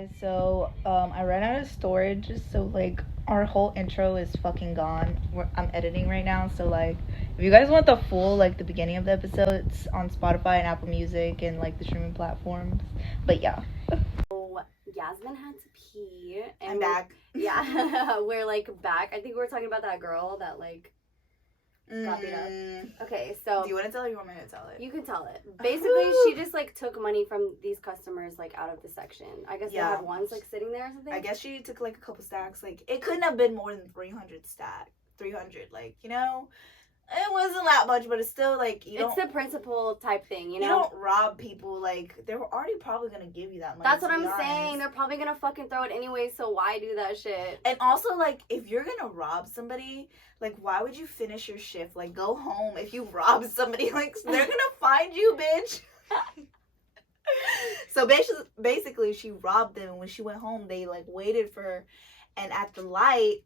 guys. So, I ran out of storage, so like our whole intro is fucking gone. I'm editing right now, so like if you guys want the full like the beginning of the episode, it's on Spotify and Apple Music and like the streaming platforms. But yeah. So Yazmine had to pee. And I'm back. Yeah, we're like back. I think we were talking about that girl that like got beat up. Okay, so Do you want to tell it or you want me to tell it? you can tell it. Basically, she just like took money from these customers like out of the section. I guess they had ones like sitting there or something. I guess she took like a couple stacks. Like it couldn't have been more than 300 stack. 300, like, you know, it wasn't that much, but it's still like it's the principal type thing, you know. You don't rob people. Like they're already probably gonna give you that money. That's what I'm saying. They're probably gonna fucking throw it anyway. So why do that shit? And also, like, if you're gonna rob somebody, like, why would you finish your shift? Like, go home if you rob somebody. Like, they're gonna find you, bitch. So basically, she robbed them. When she went home, they like waited for her, and at the light,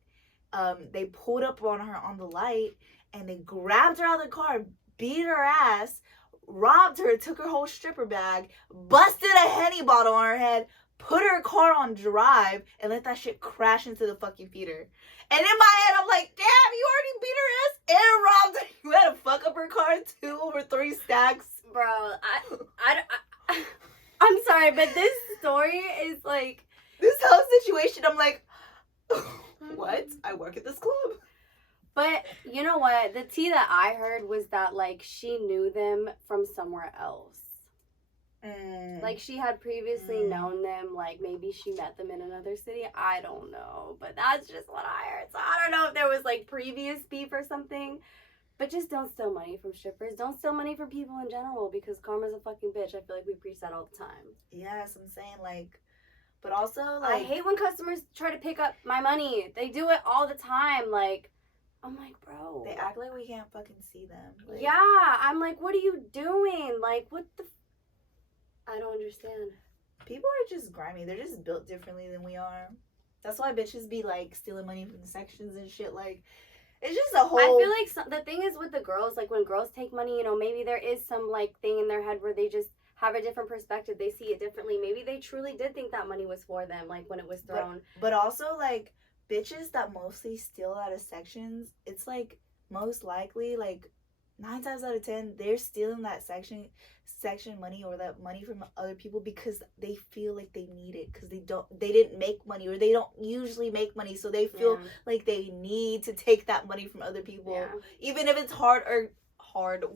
they pulled up on her on the light, and they grabbed her out of the car, beat her ass, robbed her, took her whole stripper bag, busted a Henny bottle on her head, put her car on drive, and let that shit crash into the fucking feeder. And in my head, I'm like, damn, you already beat her ass and robbed her. You had to fuck up her car 2 over 3 stacks. Bro, I'm sorry, but this story is like... This whole situation, I'm like, what? I work at this club. But you know what? The tea that I heard was that like she knew them from somewhere else. Like she had previously known them. Like maybe she met them in another city. I don't know, but that's just what I heard. So I don't know if there was like previous beef or something. But just don't steal money from strippers. Don't steal money from people in general because karma's a fucking bitch. I feel like we preach that all the time. Yes, I'm saying like. But also, like... I hate when customers try to pick up my money. They do it all the time. Like, I'm like, bro. They act like we can't fucking see them. Like, yeah, I'm like, what are you doing? Like, what the... I don't understand. People are just grimy. They're just built differently than we are. That's why bitches be, like, stealing money from the sections and shit. Like, it's just a whole... I feel like the thing is with the girls, like, when girls take money, you know, maybe there is some, like, thing in their head where they just... have a different perspective. They see it differently. Maybe they truly did think that money was for them, like when it was thrown. But also, like, bitches that mostly steal out of sections, it's like most likely, like 9 times out of 10, they're stealing that section money or that money from other people because they feel like they need it because they didn't make money or they don't usually make money, so they feel like they need to take that money from other people, even if it's hard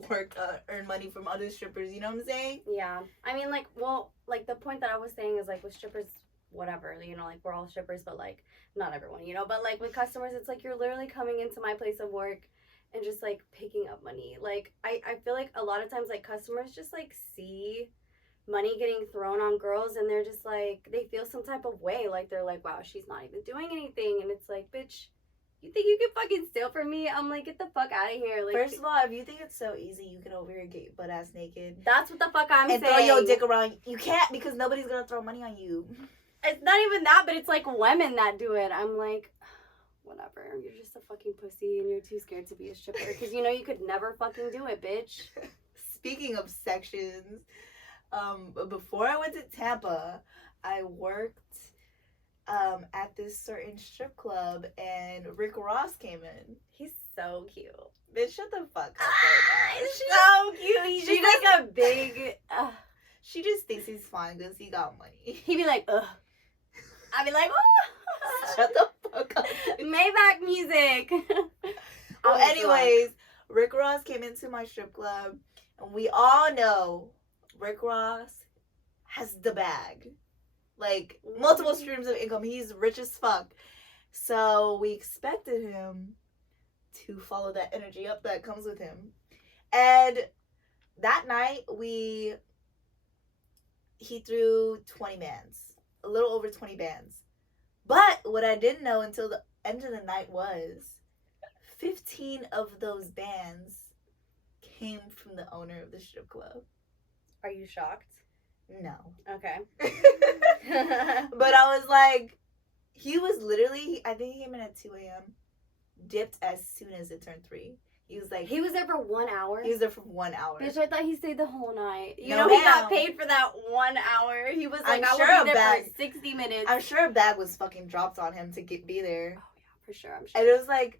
work earn money from other strippers, you know what I'm saying? Yeah. I mean, like, well, like, the point that I was saying is, like, with strippers, whatever, you know, like, we're all strippers, but, like, not everyone, you know? But, like, with customers, it's like you're literally coming into my place of work and just, like, picking up money. Like, I feel like a lot of times, like, customers just, like, see money getting thrown on girls, and they're just, like, they feel some type of way. Like, they're like, wow, she's not even doing anything. And it's like, bitch... You think you can fucking steal from me? I'm like, get the fuck out of here. Like, first of all, if you think it's so easy, you can over here get your butt ass naked. That's what the fuck I'm saying. And throw your dick around. You can't because nobody's gonna throw money on you. It's not even that, but it's like women that do it. I'm like, whatever. You're just a fucking pussy and you're too scared to be a stripper because you know you could never fucking do it, bitch. Speaking of sections, before I went to Tampa, I worked at this certain strip club, and Rick Ross came in. He's so cute. Bitch, shut the fuck up. He's so cute. He's just like a big... She just thinks he's fine because he got money. He'd be like, ugh. I'd be like, oh. Shut the fuck up. Maybach music. Well, anyways, Rick Ross came into my strip club, and we all know Rick Ross has the bag. Like, multiple streams of income. He's rich as fuck. So we expected him to follow that energy up that comes with him. And that night, he threw 20 bands. A little over 20 bands. But what I didn't know until the end of the night was 15 of those bands came from the owner of the strip club. Are you shocked? No. Okay. But I was like, he was literally, I think he came in at 2 a.m., dipped as soon as it turned 3. He was like, he was there for 1 hour. He was there for 1 hour. Bitch, I thought he stayed the whole night. You No, know, he got ma'am. paid for that 1 hour. He was like, I'm I sure will a be there bag- for 60 minutes. I'm sure a bag was fucking dropped on him to be there. Oh yeah, for sure. I'm sure. And it was like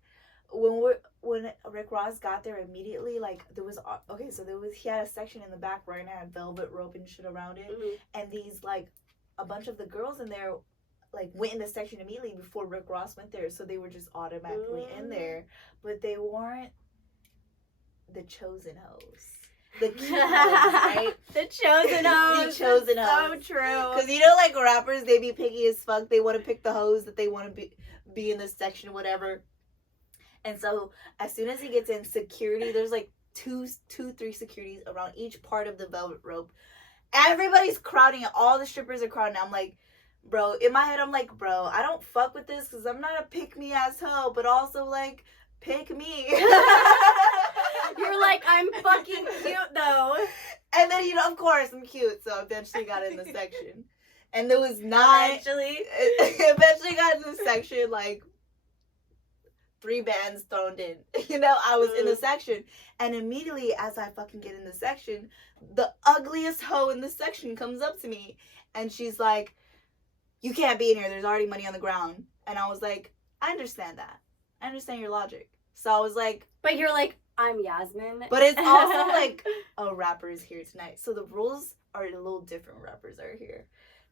when Rick Ross got there immediately, like there was he had a section in the back right now, had velvet rope and shit around it, and these like a bunch of the girls in there like went in the section immediately before Rick Ross went there, so they were just automatically in there, but they weren't the chosen hoes. The cute hoes, right? The chosen hoes. The chosen That's hoes. so true. Because you know, like rappers, they be picky as fuck. They want to pick the hoes that they want to be in this section, whatever. And so as soon as he gets in, security, there's like three securities around each part of the velvet rope. Everybody's crowding it. All the strippers are crowding. I'm like, bro, in my head, I'm like, bro, I don't fuck with this because I'm not a pick-me-ass hoe, but also, like, pick me. You're like, I'm fucking cute, though. And then, you know, of course, I'm cute, so eventually got in the section. And there was not... Eventually got in the section, like, 3 bands thrown in. You know, I was in the section. And immediately, as I fucking get in the section, the ugliest hoe in the section comes up to me. And she's like, you can't be in here. There's already money on the ground. And I was like, I understand that. I understand your logic. So I was like... But you're like, I'm Yazmine. But it's also like, oh, rapper is here tonight. So the rules are a little different. Rappers are here.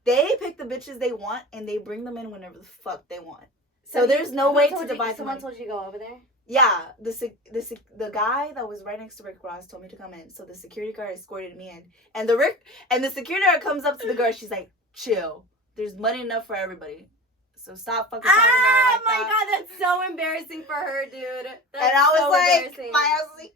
They pick the bitches they want, and they bring them in whenever the fuck they want. So there's no way to divide. Someone told you to go over there? Yeah, the guy that was right next to Rick Ross told me to come in. So the security guard escorted me in, and the security guard comes up to the girl. She's like, "Chill. There's money enough for everybody. So stop fucking talking to her like my that." god, that's so embarrassing for her, dude. That's And I was so like, my ass was like,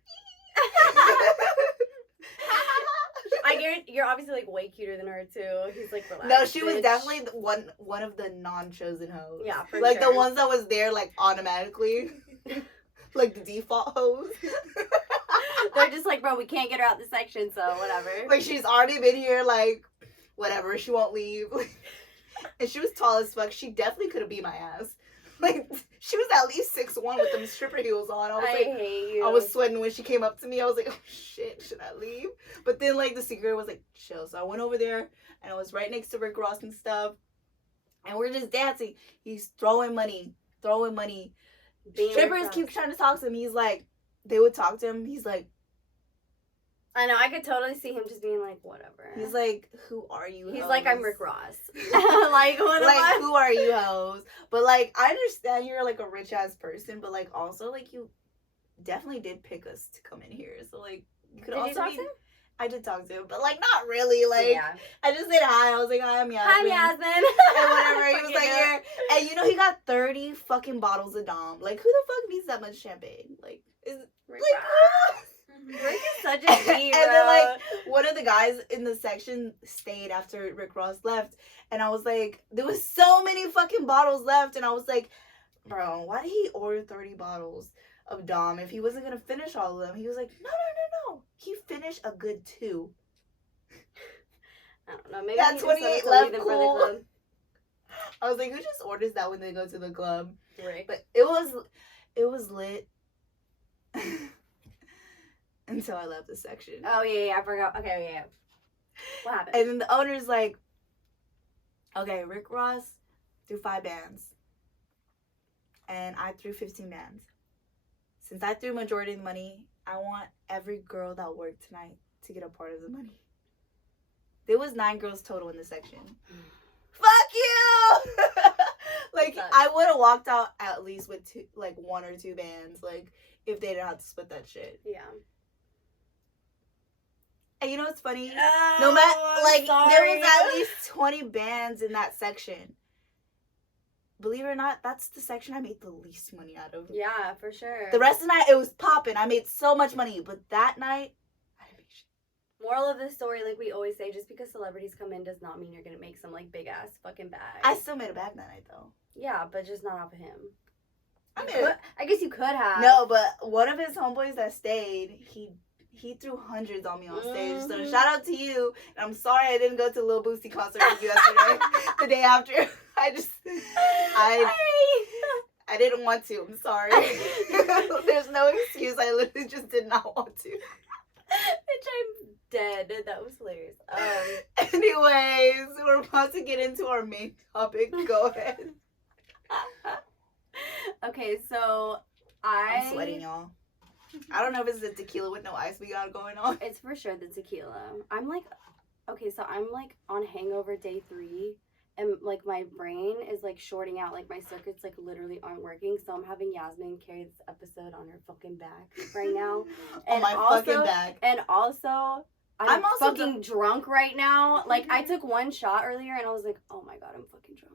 I guarantee you're obviously like way cuter than her too. He's like relaxed. no, she was bitch. definitely one of the non-chosen hoes. Yeah, for like sure. the ones that was there like automatically, like the default hoes. They're just like, bro, we can't get her out the section, so whatever. Like she's already been here, like whatever. She won't leave. And she was tall as fuck. She definitely could have beat my ass. Like she was at least 6'1" with them stripper heels on. I was like, hate you. I was sweating when she came up to me. I was like, oh shit, should I leave? But then like the security was like, chill. So I went over there and I was right next to Rick Ross and stuff. And we're just dancing. He's throwing money. Strippers keep trying to talk to him. He's like, they would talk to him. He's like, I know, I could totally see him just being like, whatever. He's like, who are you, He's hoes? like, I'm Rick Ross. Like, what like, am I? who are you, hoes? But, like, I understand you're, like, a rich-ass person, but, like, also, like, you definitely did pick us to come in here. So, like, you could Did also you talk be... to him? I did talk to him, but, like, not really. Like, yeah. I just said hi. I was like, hi, I'm Yazmine. Hi, Yazmine. And whatever. He was like, here. And, you know, he got 30 fucking bottles of Dom. Like, who the fuck needs that much champagne? Like, Rick like, Ross. Rick is such a D, bro. And then, like, one of the guys in the section stayed after Rick Ross left. And I was like, there was so many fucking bottles left. And I was like, bro, why did he order 30 bottles of Dom if he wasn't going to finish all of them? He was like, no. He finished a good 2. I don't know. Maybe That he just 28 wanted to left, leave them cool. for the club. I was like, who just orders that when they go to the club? Rick. But it was lit. Until I left the section. Oh, yeah, I forgot. Okay, yeah. What happened? And then the owner's like, okay, Rick Ross threw 5 bands. And I threw 15 bands. Since I threw majority of the money, I want every girl that worked tonight to get a part of the money. There was 9 girls total in the section. Fuck you! Like, I would have walked out at least with 1 or 2 bands. Like, if they didn't have to split that shit. Yeah. And you know what's funny? Oh, No matter, like, sorry. there was at least 20 bands in that section. Believe it or not, that's the section I made the least money out of. Yeah, for sure. The rest of the night, it was popping. I made so much money. But that night, I didn't make shit. Moral of the story, like we always say, just because celebrities come in does not mean you're going to make some, like, big-ass fucking bag. I still made a bag that night, though. Yeah, but just not off of him. I guess you could have. No, but one of his homeboys that stayed, he threw hundreds on me on stage. So shout out to you. And I'm sorry I didn't go to Lil Boosie concert with you yesterday. The day after. I I didn't want to. I'm sorry. There's no excuse. I literally just did not want to. Bitch, I'm dead. That was hilarious. Anyways, we're about to get into our main topic. Go ahead. Okay, so I'm sweating, y'all. I don't know if it's the tequila with no ice we got going on. It's for sure the tequila. I'm like on hangover day 3, and like my brain is like shorting out, like my circuits like literally aren't working, so I'm having Yazmine carry this episode on her fucking back right now. And on my fucking back. And also I'm also fucking drunk right now. Like I took one shot earlier and I was like, oh my god, I'm fucking drunk.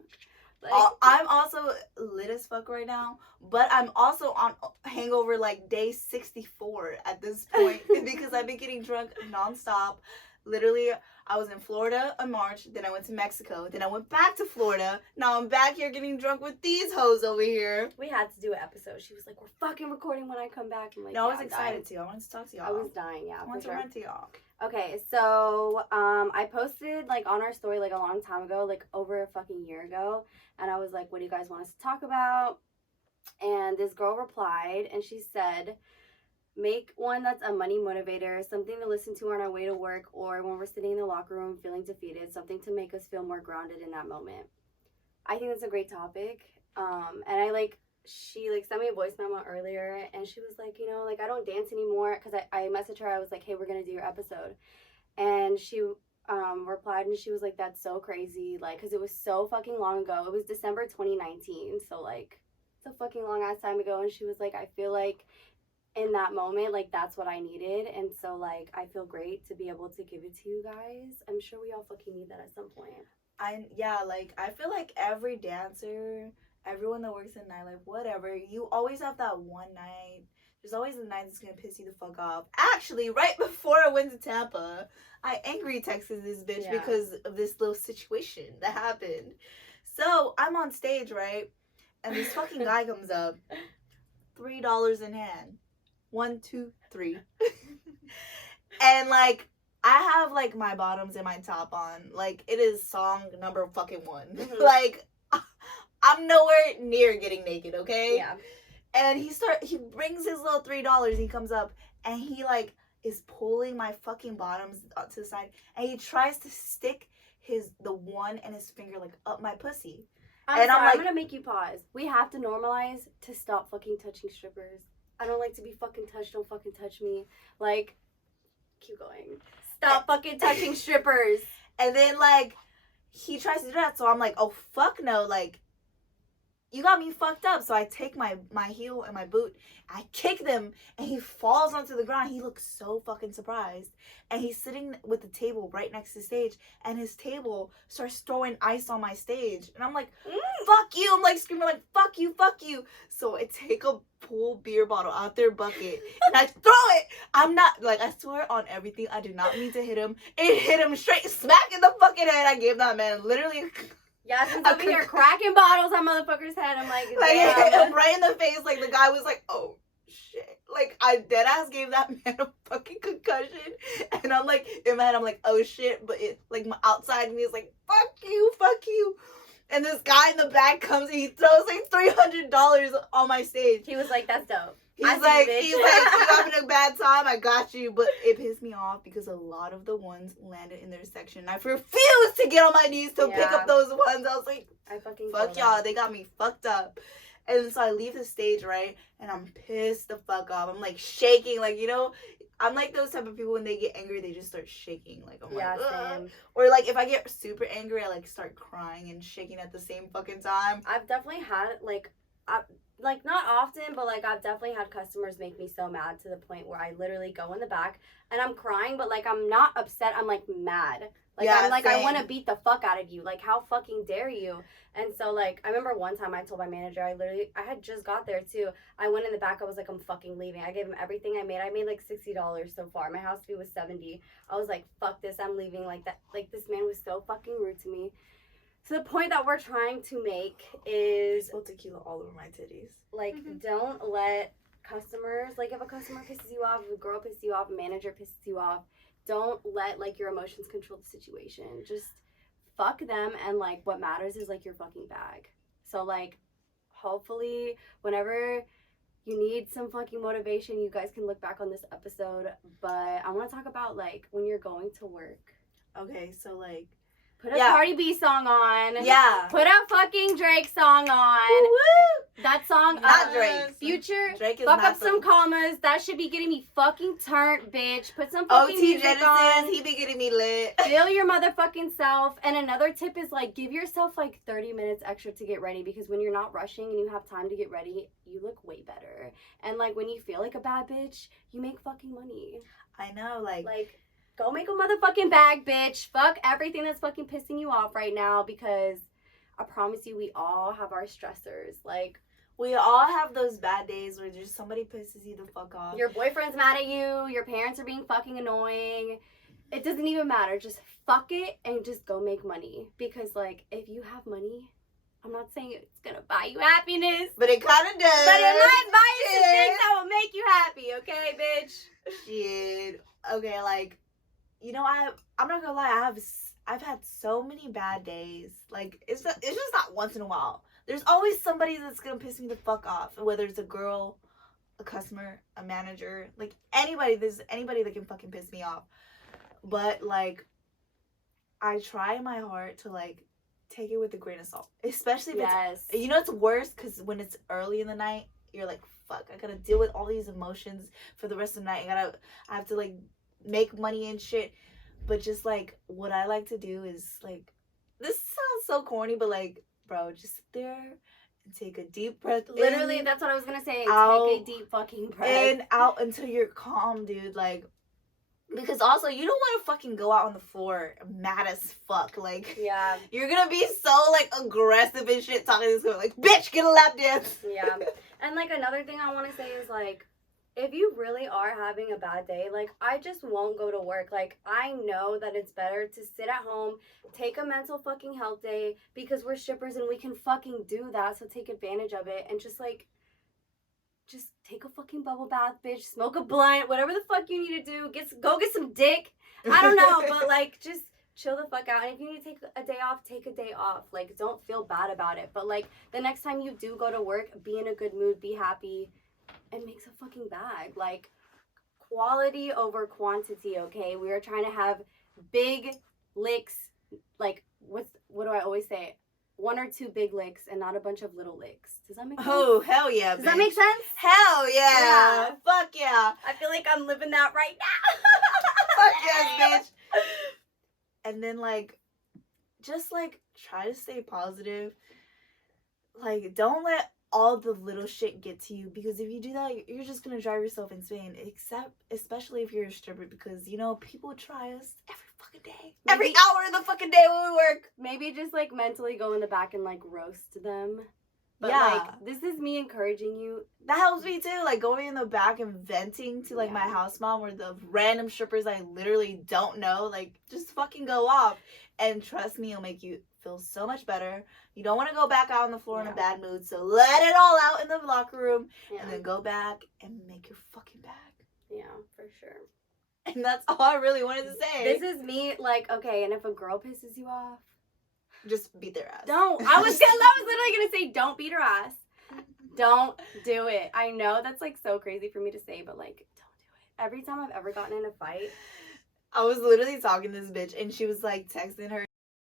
Like, I'm also lit as fuck right now, but I'm also on hangover like day 64 at this point because I've been getting drunk nonstop. Literally, I was in Florida in March, then I went to Mexico, then I went back to Florida. Now I'm back here getting drunk with these hoes over here. We had to do an episode. She was like, we're fucking recording when I come back. I'm like, no, I was excited to. I wanted to talk to y'all. I was dying, yeah. I wanted to run to y'all. Okay, so I posted like on our story like a long time ago, like over a fucking year ago, and I was like, what do you guys want us to talk about? And this girl replied and she said, make one that's a money motivator, something to listen to on our way to work or when we're sitting in the locker room feeling defeated, something to make us feel more grounded in that moment. I think that's a great topic. And she like sent me a voice memo earlier and she was like, you know, like I don't dance anymore, because I messaged her. I was like, hey, we're gonna do your episode, and she replied and she was like, that's so crazy, like, because it was so fucking long ago. It was December 2019, so like it's a fucking long ass time ago. And she was like, I feel like in that moment, like that's what I needed, and so like I feel great to be able to give it to you guys. I'm sure we all fucking need that at some point. I feel like every dancer, everyone that works in nightlife, whatever, you always have that one night. There's always a night that's gonna piss you the fuck off. Actually, right before I went to Tampa, I angry texted this bitch because of this little situation that happened. So I'm on stage, right? And this fucking guy comes up, $3 in hand. 1, 2, 3. And like I have like my bottoms and my top on. Like it is song number fucking 1. Mm-hmm. Like I'm nowhere near getting naked, okay? Yeah. And he brings his little $3, he comes up and he like is pulling my fucking bottoms to the side and he tries to stick the one and his finger like up my pussy. I'm gonna make you pause. We have to normalize to stop fucking touching strippers. I don't like to be fucking touched. Don't fucking touch me. Like, keep going. Stop fucking touching strippers. And then, like, he tries to do that. So I'm like, oh, fuck no. Like, you got me fucked up. So I take my heel and my boot. I kick them. And he falls onto the ground. He looks so fucking surprised. And he's sitting with the table right next to the stage. And his table starts throwing ice on my stage. And I'm like, fuck you. I'm like screaming like, fuck you, fuck you. So I take a pool beer bottle out their bucket. And I throw it. I'm not, like, I swear on everything, I did not mean to hit him. It hit him straight smack in the fucking head. I gave that man literally yeah, since over here cracking bottles on motherfucker's head. I'm like, it hit him right in the face. Like, the guy was like, oh, shit. Like, I deadass gave that man a fucking concussion. And I'm like, in my head, I'm like, oh, shit. But it, like, my outside me is like, fuck you, fuck you. And this guy in the back comes and he throws like $300 on my stage. He was like, that's dope. He's like, you having a bad time? I got you. But it pissed me off because a lot of the ones landed in their section. I refused to get on my knees to pick up those ones. I was like, I fucking fuck y'all. They got me fucked up. And so I leave the stage, right? And I'm pissed the fuck off. I'm like shaking. Like, you know, I'm like those type of people when they get angry, they just start shaking. Like, I'm like, same. Or like if I get super angry, I like start crying and shaking at the same fucking time. I've definitely had like not often, but like I've definitely had customers make me so mad to the point where I literally go in the back and I'm crying, but like I'm not upset. I'm like mad. Like I'm like, same. I want to beat the fuck out of you. Like, how fucking dare you? And so like I remember one time I told my manager, I had just got there too. I went in the back. I was like, I'm fucking leaving. I gave him everything I made. I made like $60 so far. My house fee was $70. I was like, fuck this. I'm leaving. Like that. Like this man was so fucking rude to me. So the point that we're trying to make is tequila all over my titties. Like, don't let customers, like if a customer pisses you off, if a girl pisses you off, a manager pisses you off, don't let like your emotions control the situation. Just fuck them, and like what matters is like your fucking bag. So like hopefully, whenever you need some fucking motivation, you guys can look back on this episode. But I want to talk about, like, when you're going to work. Okay, so, like, put a Cardi B song on. Yeah. Put a fucking Drake song on. Woo-woo. That song, not Drake. Future. Drake is fuck not up some commas. That should be getting me fucking turned, bitch. Put some fucking OT music Genesis, on. he be getting me lit. Feel your motherfucking self. And another tip is, like, give yourself like 30 minutes extra to get ready, because when you're not rushing and you have time to get ready, you look way better. And like when you feel like a bad bitch, you make fucking money. I know, like go make a motherfucking bag, bitch. Fuck everything that's fucking pissing you off right now, because I promise you, we all have our stressors. Like, we all have those bad days where just somebody pisses you the fuck off. Your boyfriend's mad at you. Your parents are being fucking annoying. It doesn't even matter. Just fuck it and just go make money. Because, like, if you have money, I'm not saying it's gonna buy you happiness. But it kind of does. But it might buy you some things that will make you happy, okay, bitch? Shit. Okay, like, you know, I'm not gonna lie, I've had so many bad days. Like, it's just not once in a while. There's always somebody that's gonna piss me the fuck off. Whether it's a girl, a customer, a manager, like anybody. There's anybody that can fucking piss me off. But like, I try my heart to like take it with a grain of salt. Especially if it's, you know, it's worse because when it's early in the night, you're like, fuck, I gotta deal with all these emotions for the rest of the night. I have to like make money and shit. But just like, what I like to do is like, this sounds so corny, but like, bro, just sit there and take a deep breath. Literally, that's what I was gonna say. Out, take a deep fucking breath. In, out until you're calm, dude. Like, because also, you don't want to fucking go out on the floor mad as fuck. Like, yeah, you're gonna be so like aggressive and shit, talking to this girl like, bitch, get a lap dance. Yeah. And like another thing I want to say is like, if you really are having a bad day, like, I just won't go to work. Like, I know that it's better to sit at home, take a mental fucking health day, because we're strippers and we can fucking do that. So take advantage of it and just like, just take a fucking bubble bath, bitch. Smoke a blunt, whatever the fuck you need to do. Go get some dick. I don't know, but like, just chill the fuck out. And if you need to take a day off, take a day off. Like, don't feel bad about it. But like, the next time you do go to work, be in a good mood, be happy, and make some fucking bag. Like, quality over quantity, okay? We are trying to have big licks. Like, what do I always say? 1 or 2 big licks and not a bunch of little licks. Does that make sense? Oh, hell yeah, Does that make sense? Hell yeah. Fuck yeah. I feel like I'm living that right now. Fuck yes, bitch. And then, like, just, like, try to stay positive. Like, don't let all the little shit get to you, because if you do that, you're just gonna drive yourself insane. Especially if you're a stripper, because, you know, people try us every fucking day. Every hour of the fucking day when we work. Maybe just, like, mentally go in the back and, like, roast them. But, yeah. like, this is me encouraging you. That helps me, too. Like, going in the back and venting to, like, my house mom or the random strippers I literally don't know. Like, just fucking go off. And trust me, it'll make you feel so much better. You don't want to go back out on the floor in a bad mood. So let it all out in the locker room. And then go back and make your fucking bag. Yeah, for sure. And that's all I really wanted to say. This is me, like, okay, and if a girl pisses you off, just beat their ass. Don't. I was literally gonna say, don't beat her ass. Don't do it. I know that's like so crazy for me to say, but like, don't do it. Every time I've ever gotten in a fight, I was literally talking to this bitch, and she was like texting her.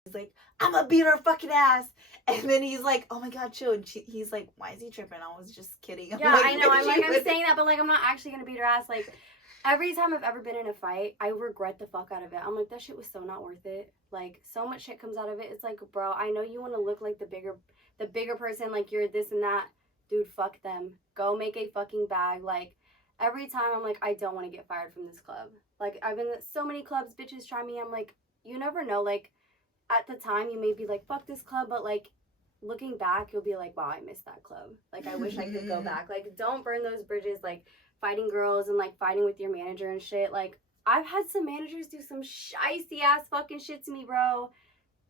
He's like, I'm gonna beat her fucking ass. And then he's like, oh my god, chill. And he's like, why is he tripping? I was just kidding. Yeah, like, I know. I'm saying that, but like, I'm not actually gonna beat her ass. Like, every time I've ever been in a fight, I regret the fuck out of it. I'm like, that shit was so not worth it. Like, so much shit comes out of it. It's like, bro, I know you want to look like the bigger person, like you're this and that. Dude, fuck them. Go make a fucking bag. Like, every time I'm like, I don't want to get fired from this club. Like, I've been at so many clubs, bitches try me. I'm like, you never know. Like, at the time, you may be like, fuck this club, but like, looking back, you'll be like, wow, I missed that club. Like, I wish I could go back. Like, don't burn those bridges, like, fighting girls and like fighting with your manager and shit. Like, I've had some managers do some shicey ass fucking shit to me, bro.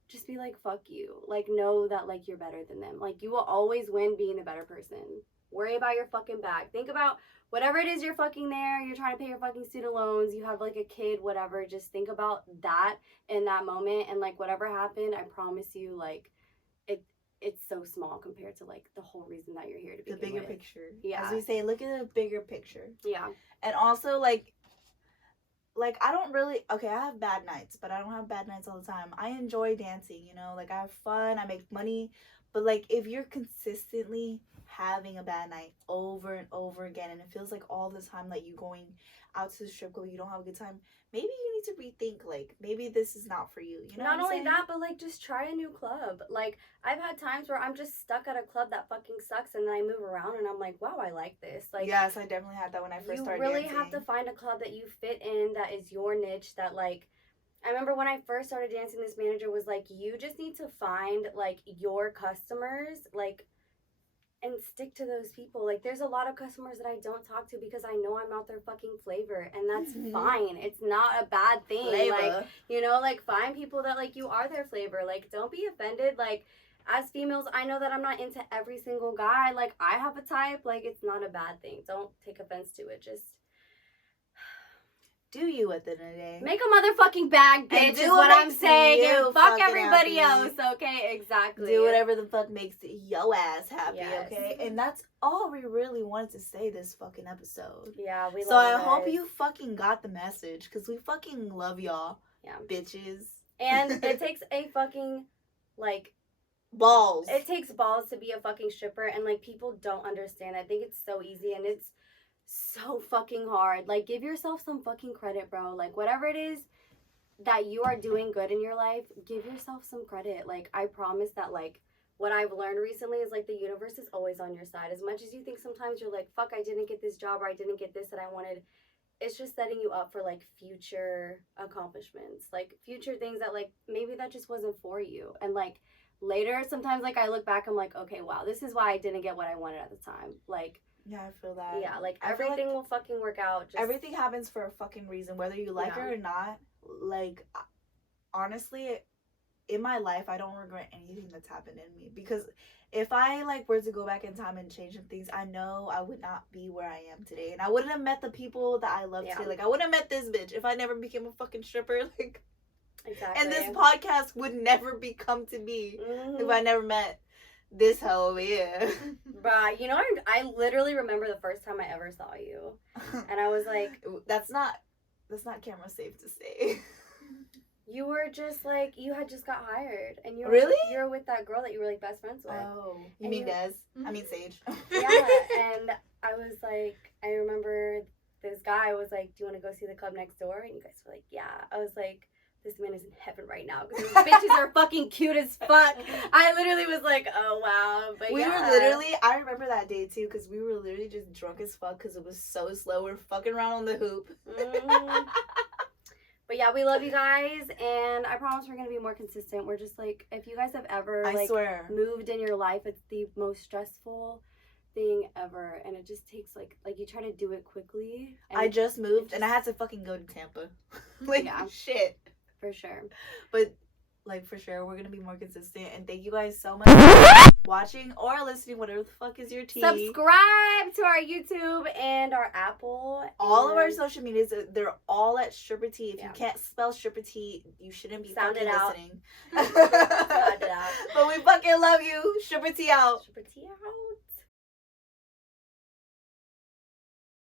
Just be like, fuck you. Like, know that like you're better than them. Like, you will always win being the better person. Worry about your fucking bag. Think about whatever it is you're fucking there. You're trying to pay your fucking student loans. You have like a kid, whatever. Just think about that in that moment. And like, whatever happened, I promise you, like, it's so small compared to like the whole reason that you're here to begin The bigger with. picture. Yeah. As we say, look at the bigger picture. Yeah. And also, like I don't really, okay, I have bad nights, but I don't have bad nights all the time. I enjoy dancing, you know, like I have fun, I make money, but like if you're consistently having a bad night over and over again, and it feels like all the time that you going out to the strip club, you don't have a good time, maybe you need to rethink, like, maybe this is not for you, you know. Not only that, but like just try a new club. Like I've had times where I'm just stuck at a club that fucking sucks, and then I move around and I'm like, wow, I like this. Like, yes, I definitely had that when I first started dancing. You really have to find a club that you fit in, that is your niche, that like, I remember when I first started dancing, this manager was like, you just need to find like your customers, like, and stick to those people. Like, there's a lot of customers that I don't talk to because I know I'm not their fucking flavor, and that's fine. It's not a bad thing. Flavor. Like, you know, like, find people that like you are their flavor. Like, don't be offended. Like, as females, I know that I'm not into every single guy. Like, I have a type. Like, it's not a bad thing. Don't take offense to it. Just do you at the end of the day. make a motherfucking bag, bitch, is what I'm saying. And fuck everybody else, okay? Exactly. Do whatever the fuck makes yo ass happy, Yes. okay? And that's all we really wanted to say this fucking episode. Yeah, we love So I you hope guys. you fucking got the message, because we fucking love y'all. Yeah. Bitches. And it takes a fucking, like, balls. it takes balls to be a fucking stripper, and like people don't understand. I think it's so easy, and it's so fucking hard. Like, give yourself some fucking credit, bro. Like, whatever it is that you are doing good in your life, give yourself some credit. Like, I promise that, like, what I've learned recently is like the universe is always on your side. As much as you think sometimes you're like, fuck, I didn't get this job, or I didn't get this that I wanted, it's just setting you up for like future accomplishments, like future things that like maybe that just wasn't for you. And like later, sometimes like I look back, I'm like, okay, wow, this is why I didn't get what I wanted at the time. Like, yeah, I feel that. yeah, like I feel everything will fucking work out. Just, everything happens for a fucking reason, whether you like Yeah. it or not. Like, honestly, in my life, I don't regret anything that's happened in me, because if I like were to go back in time and change some things, I know I would not be where I am today, and I wouldn't have met the people that I love Yeah. today. Like, I wouldn't have met this bitch if I never became a fucking stripper. Like, exactly. and this podcast would never become to be Mhm. if I never met this hoe over here. Bruh, you know, I literally remember the first time I ever saw you, and I was like, that's not camera safe to say. you were just like, you had just got hired, and you were Really? you were with that girl that you were like best friends with. Oh, you And mean you- Des? I mean Sage. Yeah, and I was like, I remember this guy was like, do you want to go see the club next door? And you guys were like, yeah. I was like, this man is in heaven right now, because these bitches are fucking cute as fuck. I literally was like, oh wow. But We yeah. were literally, I remember that day too, because we were literally just drunk as fuck because it was so slow. We're fucking around on the hoop. Mhm. But yeah, we love you guys, and I promise we're gonna be more consistent. We're just like, if you guys have ever I like swear. moved in your life, it's the most stressful thing ever, and it just takes like you try to do it quickly. And I just moved and I had to fucking go to Tampa. Like, Yeah. shit. for sure. But, like, for sure, we're gonna be more consistent. And thank you guys so much for watching or listening, whatever the fuck is your tea. Subscribe to our YouTube and our Apple. All of our and social medias, they're all at Stripper Tea. If Yeah. you can't spell Stripper Tea, you shouldn't be Sound fucking it out. listening. Sound it out. But we fucking love you. Stripper Tea out. Stripper tea out.